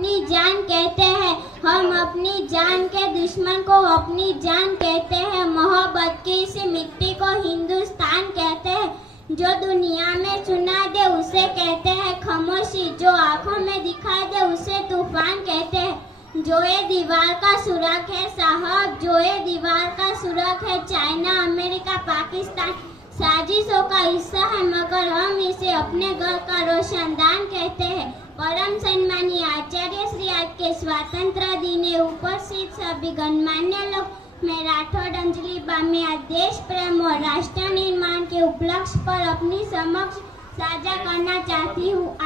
अपनी जान कहते हैं। हम अपनी जान के दुश्मन को अपनी जान कहते हैं। मोहब्बत की इस मिट्टी को हिंदुस्तान कहते हैं। जो दुनिया में सुना दे उसे कहते हैं खामोशी, जो आंखों में दिखा दे उसे तूफान कहते हैं। जो ये दीवार का सुराख है साहब, जो ये दीवार का सुराख है, चाइना अमेरिका पाकिस्तान साजिशों का हिस्सा है, मगर हम इसे अपने घर का रोशनदान कहते हैं। परम सम्मानीय आचार्य श्री, आज के स्वतंत्र दिने उपस्थित सभी गणमान्य लोग, मैं राठौड़ अंजलि बामी आज देश प्रेम और राष्ट्र निर्माण के उपलक्ष्य पर अपनी समक्ष साझा करना चाहती हूँ।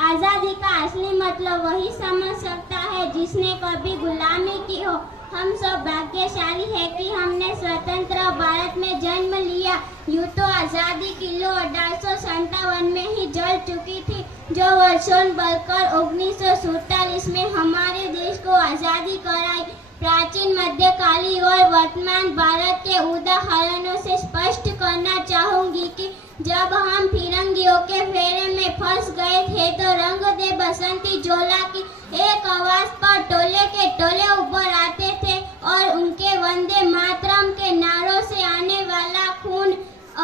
आज़ादी का असली मतलब वही समझ सकता है जिसने कभी गुलामी की हो। हम सब भाग्यशाली है कि हमने स्वतंत्र भारत में जन्म लिया। यूँ तो आज़ादी किलो 1857 में ही जल चुकी थी, जो वर्षों बढ़कर 1947 में हमारे देश को आज़ादी कराई। प्राचीन, मध्यकालीन और वर्तमान भारत के उदाहरणों से स्पष्ट करना चाहूंगी कि जब हम फिरंगियों के फेरे में फंस गए थे तो रंग दे बसंती जोला की एक आवाज पर टोले के टोले उभर आते थे और उनके वंदे मातरम के नारों से आने वाला खून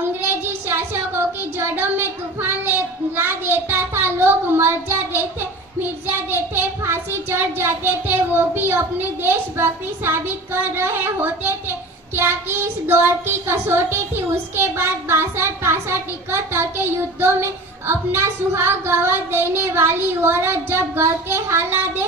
अंग्रेजी शासकों की जड़ों में तूफान ला देता था। लोग मर जाते थे, मिट जाते थे, फांसी चढ़ जाते थे, वो भी अपनी देशभक्ति साबित कर रहे होते थे। क्या कि इस दौर की कसौटी थी। उसके बाद 62-65 के युद्धों में अपना सुहाग गवा देने वाली औरत जब घर के हालात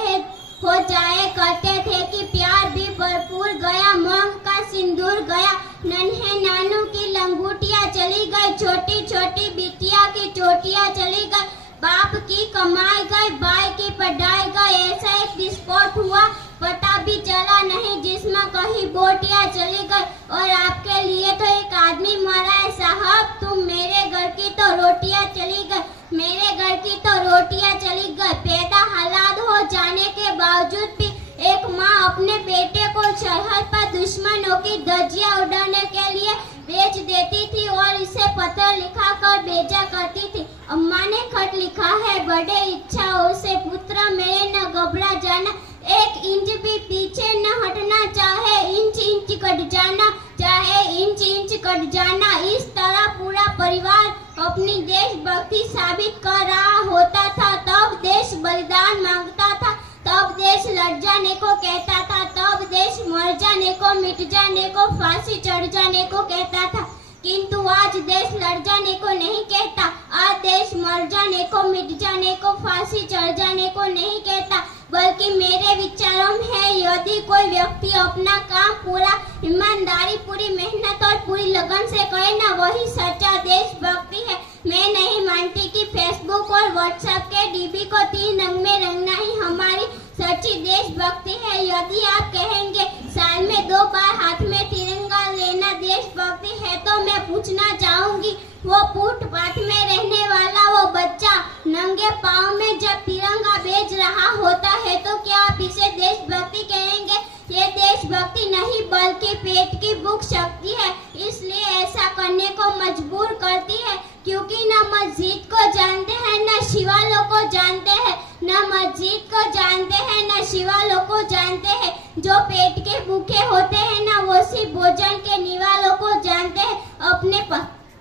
हो जाए करते थे कि प्यार भी भरपूर गया, मांग का सिंदूर गया, नन्हे नानों की लंगूटियां चली गई, छोटी छोटी बिटिया की चोटियां चली गई, बाप की कमाई गई, भाई की पढ़ाई गई। ऐसा एक विस्फोट हुआ, पता भी चला नहीं, जिसमें कहीं बोटियां चली गई। और आपके लिए तो एक आदमी मरा है साहब, तुम मेरे घर की तो रोटियां चली गई, मेरे घर की तो रोटियां चली गई। पैदा हालात हो जाने के बावजूद भी एक माँ अपने बेटे को सरहद पर दुश्मनों की धज्जियां उड़ाने के लिए बेच देती थी और इसे पत्र लिखा कर भेजा करती थी। अम्मा ने खत लिखा है, बड़े इच्छाओं से पुत्र मेरे न घबरा जाना, एक इंच भी पीछे न हटना, चाहे इंच इंच कट जाना, चाहे इंच इंच कट जाना। इस तरह पूरा परिवार अपनी देशभक्ति साबित कर रहा होता था। तब देश बलिदान मांगता था, तब देश लड़ जाने को कहता था, तब देश मर जाने को, मिट जाने को, फांसी चढ़ जाने को कहता था। किंतु आज देश लड़ जाने को नहीं कहता, आज देश मर जाने को, मिट जाने को, फांसी चढ़ जाने को नहीं कहता, बल्कि मेरे विचारों में है यदि कोई व्यक्ति अपना काम पूरा ईमानदारी, पूरी मेहनत और पूरी लगन से करे ना, वही सच्चा देशभक्ति है। मैं नहीं मानती कि फेसबुक और व्हाट्सएप के डीबी को 3 रंग में रंगना ही हमारी सच्ची देशभक्ति है। यदि आप कहेंगे साल में 2 बार हाथ में तिरंगा लेना देशभक्ति है, तो मैं पूछना चाहूंगी, वो फुटपाथ में रहने वाला वो बच्चा नंगे पाँव में जब तिरंगा बेच रहा होता है, तो क्या आप इसे देशभक्ति कहेंगे? ये देशभक्ति नहीं बल्कि पेट की भूख शक्ति है, इसलिए ऐसा करने को मजबूर करती है, क्योंकि न मस्जिद को जानते हैं न शिवालों को जानते हैं, न मस्जिद को जानते हैं न शिवालों को जानते हैं। जो पेट के भूखे होते हैं न वो सिर्फ भोजन के निवालों को जानते हैं।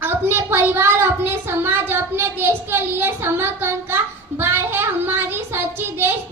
अपने परिवार, अपने समाज, अपने देश के लिए समर्पण का भार है हमारी सच्ची देश